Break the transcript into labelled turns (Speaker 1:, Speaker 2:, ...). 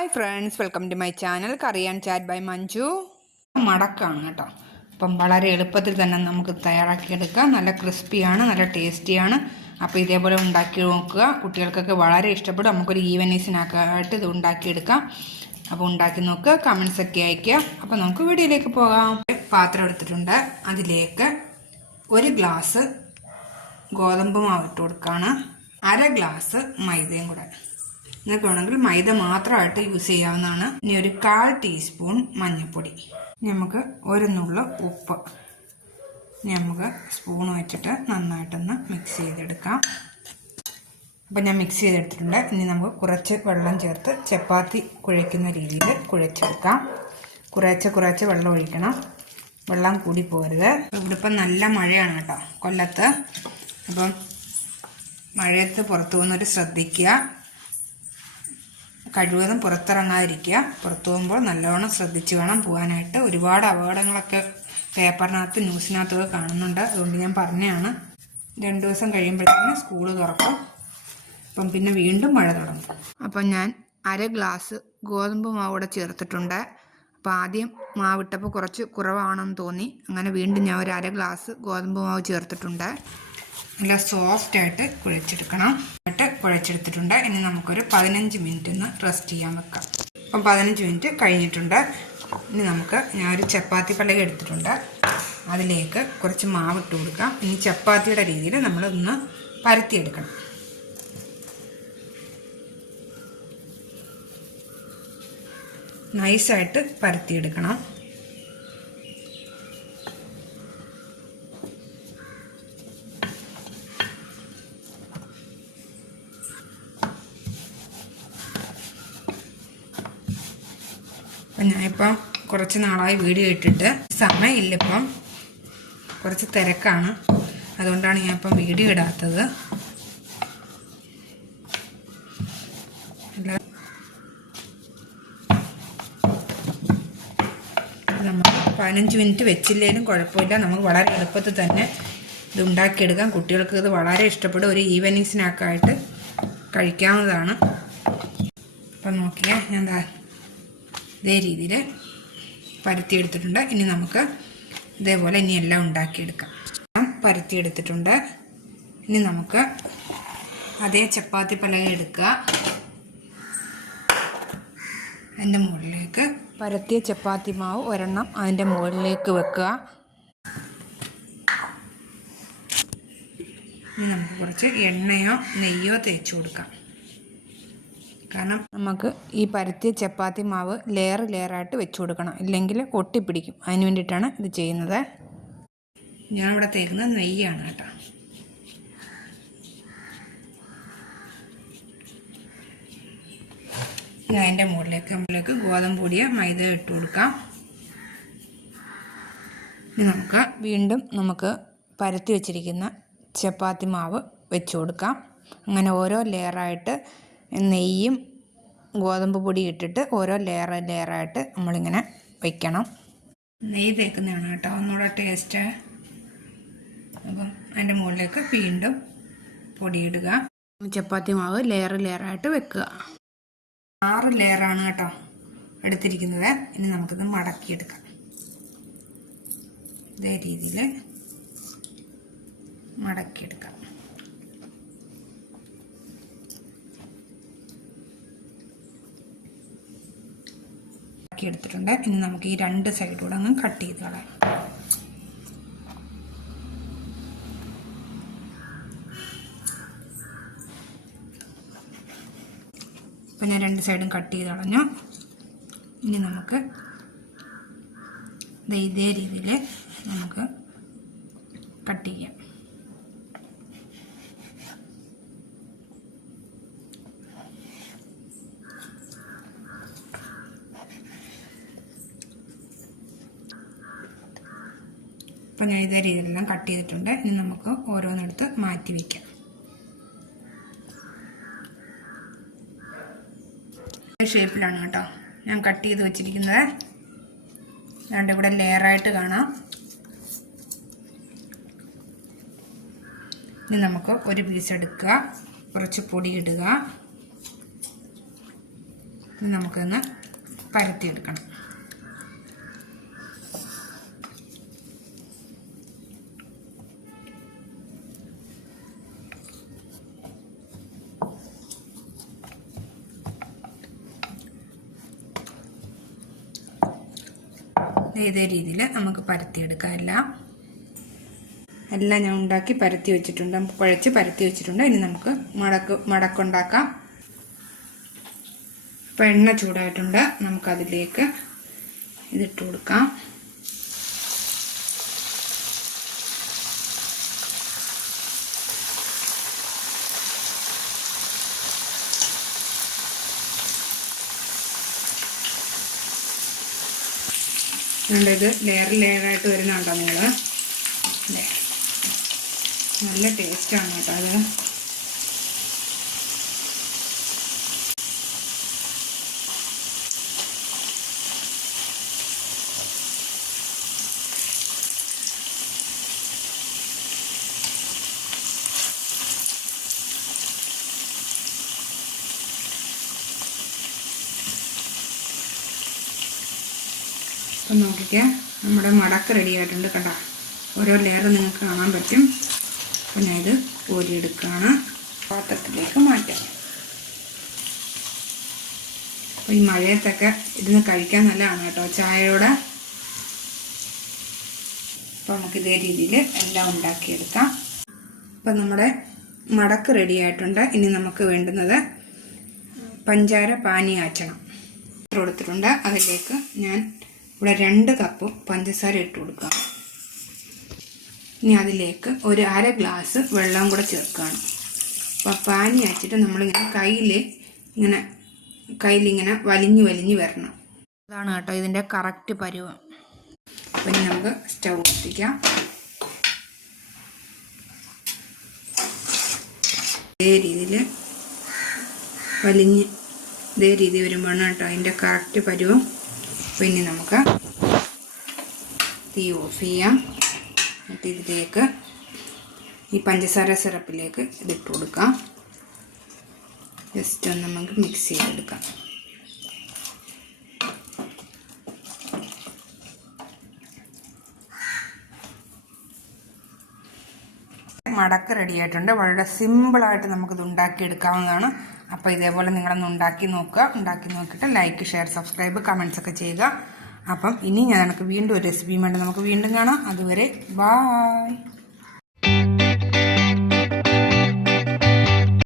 Speaker 1: Hi friends welcome to my channel curry and chat by Manju മടക്കാണ് കേട്ടോ. അപ്പം വളരെ എളുപ്പത്തിൽ തന്നെ നമുക്ക് തയ്യാറാക്കിയെടുക്കാം. നല്ല ക്രിസ്പിയാണ് നല്ല ടേസ്റ്റിയാണ്. അപ്പോൾ ഇതേപോലെ ഉണ്ടാക്കി നോക്കുക. കുട്ടികൾക്കൊക്കെ വളരെ ഇഷ്ടപ്പെടും. നമുക്കൊരു ഈവനീസിനൊക്കെയായിട്ട് ഇത് ഉണ്ടാക്കിയെടുക്കാം. അപ്പോൾ ഉണ്ടാക്കി നോക്കുക. കമൻസ് ഒക്കെ അയയ്ക്കുക. അപ്പോൾ നമുക്ക് വീഡിയോയിലേക്ക് പോകാം. പാത്രം എടുത്തിട്ടുണ്ട്. അതിലേക്ക് ഒരു ഗ്ലാസ് ഗോതമ്പ് മാവ് ഇട്ട് കൊടുക്കുകയാണ്. അര ഗ്ലാസ് മൈദയും കൂടെ. നിങ്ങൾക്ക് വേണമെങ്കിൽ മൈദ മാത്രമായിട്ട് യൂസ് ചെയ്യാവുന്നതാണ്. ഇനി ഒരു കാൽ ടീസ്പൂൺ മഞ്ഞൾപ്പൊടി. നമുക്ക് ഒരു നുള്ള ഉപ്പ് നമുക്ക് സ്പൂൺ വെച്ചിട്ട് നന്നായിട്ടൊന്ന് മിക്സ് ചെയ്തെടുക്കാം. അപ്പം ഞാൻ മിക്സ് ചെയ്തെടുത്തിട്ടുണ്ട്. ഇനി നമുക്ക് കുറച്ച് വെള്ളം ചേർത്ത് ചപ്പാത്തി കുഴയ്ക്കുന്ന രീതിയിൽ കുഴച്ചെടുക്കാം. കുറേച്ച് കുറേച്ച് വെള്ളം ഒഴിക്കണം. വെള്ളം കൂടി പോരുത്. ഇവിടെ ഇപ്പം നല്ല മഴയാണ് കേട്ടോ. കൊല്ലത്ത്. അപ്പം മഴയത്ത് പുറത്തു പോകുന്നവർ ശ്രദ്ധിക്കുക. കഴിവതും പുറത്തിറങ്ങാതിരിക്കുക. പുറത്തു പോകുമ്പോൾ നല്ലവണ്ണം ശ്രദ്ധിച്ച് വേണം പോകാനായിട്ട്. ഒരുപാട് അപകടങ്ങളൊക്കെ പേപ്പറിനകത്ത് ന്യൂസിനകത്തൊക്കെ കാണുന്നുണ്ട്. അതുകൊണ്ട് ഞാൻ പറഞ്ഞതാണ്. രണ്ട് ദിവസം കഴിയുമ്പോഴത്തേക്കും സ്കൂൾ തുറക്കും. അപ്പം പിന്നെ വീണ്ടും മഴ തുടങ്ങും. അപ്പം ഞാൻ അര ഗ്ലാസ് ഗോതമ്പ് മാവ് കൂടെ ചേർത്തിട്ടുണ്ട്. അപ്പോൾ ആദ്യം മാവിട്ടപ്പോൾ കുറച്ച് കുറവാണെന്ന് തോന്നി. അങ്ങനെ വീണ്ടും ഞാൻ ഒരു അര ഗ്ലാസ് ഗോതമ്പ് മാവ് ചേർത്തിട്ടുണ്ട്. നല്ല സോഫ്റ്റ് ആയിട്ട് കുഴച്ചെടുക്കണം. എന്നിട്ട് കുഴച്ചെടുത്തിട്ടുണ്ട്. ഇനി നമുക്കൊരു പതിനഞ്ച് മിനിറ്റ് ഒന്ന് റെസ്റ്റ് ചെയ്യാൻ വെക്കാം. അപ്പം പതിനഞ്ച് മിനിറ്റ് കഴിഞ്ഞിട്ടുണ്ട്. ഇനി നമുക്ക് ഞാൻ ഒരു ചപ്പാത്തി പലക എടുത്തിട്ടുണ്ട്. അതിലേക്ക് കുറച്ച് മാവ് ഇട്ട് കൊടുക്കാം. ഇനി ചപ്പാത്തിയുടെ രീതിയിൽ നമ്മൾ ഒന്ന് പരത്തിയെടുക്കണം. നൈസായിട്ട് പരത്തിയെടുക്കണം. അപ്പം ഞാനിപ്പം കുറച്ച് നാളായി വീഡിയോ ഇട്ടിട്ട് സമയമില്ല ഇപ്പം. കുറച്ച് തിരക്കാണ്. അതുകൊണ്ടാണ് ഞാൻ ഇപ്പം വീഡിയോ ഇടാത്തത്. നമ്മൾ പതിനഞ്ച് മിനിറ്റ് വെച്ചില്ലേലും കുഴപ്പമില്ല. നമുക്ക് വളരെ എളുപ്പത്തിൽ തന്നെ ഇത് ഉണ്ടാക്കിയെടുക്കാം. കുട്ടികൾക്ക് ഇത് വളരെ ഇഷ്ടപ്പെടും. ഒരു ഈവനിങ് സ്നാക്കായിട്ട് കഴിക്കാവുന്നതാണ്. അപ്പം നോക്കിയാൽ ഞാൻ ഇതേ രീതിയിൽ പരത്തിയെടുത്തിട്ടുണ്ട്. ഇനി നമുക്ക് ഇതേപോലെ ഇനി എല്ലാം ഉണ്ടാക്കിയെടുക്കാം. പരത്തിയെടുത്തിട്ടുണ്ട്. ഇനി നമുക്ക് അതേ ചപ്പാത്തി പലക എടുക്കുക. അതിന്റെ മുകളിലേക്ക് പരത്തിയ ചപ്പാത്തി മാവ് ഒരെണ്ണം അതിന്റെ മുകളിലേക്ക് വെക്കുക. ഇനി നമുക്ക് കുറച്ച് എണ്ണയോ നെയ്യോ തേച്ച് കൊടുക്കാം. കാരണം നമുക്ക് ഈ പരത്തിയ ചപ്പാത്തി മാവ് ലെയർ ലെയറായിട്ട് വെച്ച് കൊടുക്കണം. ഇല്ലെങ്കിൽ ഒട്ടിപ്പിടിക്കും അതിന് വേണ്ടിയിട്ടാണ് ഇത് ചെയ്യുന്നത്. ഞാനിവിടെ തേക്കുന്നത് നെയ്യാണ് കേട്ടോ. അതിന്റെ മുകളിലേക്ക് നമ്മളിലേക്ക് ഗോതമ്പ് പൊടിയ മൈദ ഇട്ട് കൊടുക്കാം. ഇനി നമുക്ക് വീണ്ടും നമുക്ക് പരത്തി വെച്ചിരിക്കുന്ന ചപ്പാത്തി മാവ് വെച്ച് കൊടുക്കാം. അങ്ങനെ ഓരോ ലെയറായിട്ട് നെയ്യും ഗോതമ്പ് പൊടി ഇട്ടിട്ട് ഓരോ ലെയർ ലെയറായിട്ട് നമ്മളിങ്ങനെ വയ്ക്കണം നെയ്യ് തേക്കുന്നതാണ് കേട്ടോ. ഒന്നുകൂടെ ടേസ്റ്റ് അപ്പം അതിന്റെ മുകളിലേക്ക് വീണ്ടും പൊടിയിടുക. ചപ്പാത്തി മാവ് ലെയർ ലെയറായിട്ട് വെക്കുക. ആറ് ലെയറാണ് കേട്ടോ എടുത്തിരിക്കുന്നത്. ഇനി നമുക്കിത് മടക്കിയെടുക്കാം. ഇതേ രീതിയിൽ മടക്കിയെടുക്കാം. എടുത്തിട്ടുണ്ട് ഇനി നമുക്ക് ഈ രണ്ട് സൈഡൂടെ അങ്ങ് കട്ട് ചെയ്ത് കളയാം. ഇപ്പം ഞാൻ രണ്ട് സൈഡും കട്ട് ചെയ്ത് കളഞ്ഞു. ഇനി നമുക്ക് ഇതേ രീതിയിൽ നമുക്ക് കട്ട് ചെയ്യാം. അപ്പോൾ ഞാൻ ഇതേ രീതിയിലെല്ലാം കട്ട് ചെയ്തിട്ടുണ്ട്. ഇനി നമുക്ക് ഓരോന്നെടുത്ത് മാറ്റി വയ്ക്കാം ഷേപ്പിലാണ് കേട്ടോ. ഞാൻ കട്ട് ചെയ്ത് വെച്ചിരിക്കുന്നത്. രണ്ട് ഇവിടെ ലെയറായിട്ട് കാണാം. ഇനി നമുക്ക് ഒരു പീസ് എടുക്കുക. കുറച്ച് പൊടി ഇടുക. ഇനി നമുക്കൊന്ന് പരത്തിയെടുക്കണം ഇതേ രീതിയിൽ നമുക്ക് പരത്തിയെടുക്കാം എല്ലാം എല്ലാം ഞാൻ ഉണ്ടാക്കി പരത്തി വെച്ചിട്ടുണ്ട്. കുഴച്ച് പരത്തി വെച്ചിട്ടുണ്ട്. ഇനി നമുക്ക് മടക്ക് മടക്കുണ്ടാക്കാം. ഇപ്പം എണ്ണ ചൂടായിട്ടുണ്ട്. നമുക്കതിലേക്ക് ഇതിട്ട് കൊടുക്കാം. അതുകൊണ്ട് ഇത് ലെയർ ലെയറായിട്ട് വരുന്നുണ്ടോ നിങ്ങൾ നല്ല ടേസ്റ്റാണ് കേട്ടോ അത്. അപ്പം നോക്കിക്കേ. നമ്മുടെ മടക്ക് റെഡി ആയിട്ടുണ്ട് കണ്ടോ. ഓരോ ലെയർ നിങ്ങൾക്ക് കാണാൻ പറ്റും. അപ്പം ഞാൻ ഇത് കോരിയെടുക്കുകയാണ് പാത്രത്തിലേക്ക് മാറ്റാം. അപ്പോൾ ഈ മഴയത്തൊക്കെ ഇരുന്ന് കഴിക്കാൻ നല്ലതാണ് കേട്ടോ ചായയോടെ. അപ്പോൾ നമുക്ക് ഇതേ രീതിയിൽ എല്ലാം ഉണ്ടാക്കിയെടുക്കാം. അപ്പം നമ്മുടെ മടക്ക് റെഡി ആയിട്ടുണ്ട്. ഇനി നമുക്ക് വേണ്ടുന്നത് പഞ്ചാര പാനി ആച്ചണം കൊടുത്തിട്ടുണ്ട്. അതിലേക്ക് ഞാൻ ഇവിടെ രണ്ട് കപ്പ് പഞ്ചസാര ഇട്ട് കൊടുക്കാം ഇനി അതിലേക്ക് ഒരു അര ഗ്ലാസ് വെള്ളം കൂടെ ചേർക്കുകയാണ്. അപ്പോൾ പാനി അയച്ചിട്ട് നമ്മളിങ്ങനെ കയ്യിൽ ഇങ്ങനെ കയ്യിലിങ്ങനെ വലിഞ്ഞ് വലിഞ്ഞ് വരണം. അതാണ് കേട്ടോ ഇതിന്റെ കറക്റ്റ് പരുവം. അപ്പം ഇനി നമുക്ക് സ്റ്റൗ കത്തിക്കാം ഇതേ രീതിയിൽ വലിഞ്ഞ് ഇതേ രീതി വരുമ്പോഴാണ് കേട്ടോ അതിന്റെ കറക്റ്റ് പരുവം. അപ്പോൾ ഇനി നമുക്ക് തീ ഓഫ് ചെയ്യാം. എന്നിട്ട് ഇതിലേക്ക് ഈ പഞ്ചസാര സിറപ്പിലേക്ക് ഇതിട്ട് കൊടുക്കാം. ജസ്റ്റ് ഒന്ന് നമുക്ക് മിക്സ് ചെയ്തെടുക്കാം. മടക്ക് റെഡി ആയിട്ടുണ്ട് വളരെ സിമ്പിളായിട്ട് നമുക്കിത് ഉണ്ടാക്കിയെടുക്കാവുന്നതാണ്. അപ്പോൾ ഇതേപോലെ നിങ്ങളൊന്ന് ഉണ്ടാക്കി നോക്കുക. ഉണ്ടാക്കി നോക്കിയിട്ട് ലൈക്ക് ഷെയർ സബ്സ്ക്രൈബ് കമൻസ് ഒക്കെ ചെയ്യുക. അപ്പം ഇനി ഞാൻ വീണ്ടും ഒരു റെസിപ്പിയും വേണ്ടി നമുക്ക് വീണ്ടും കാണാം. അതുവരെ ബായ്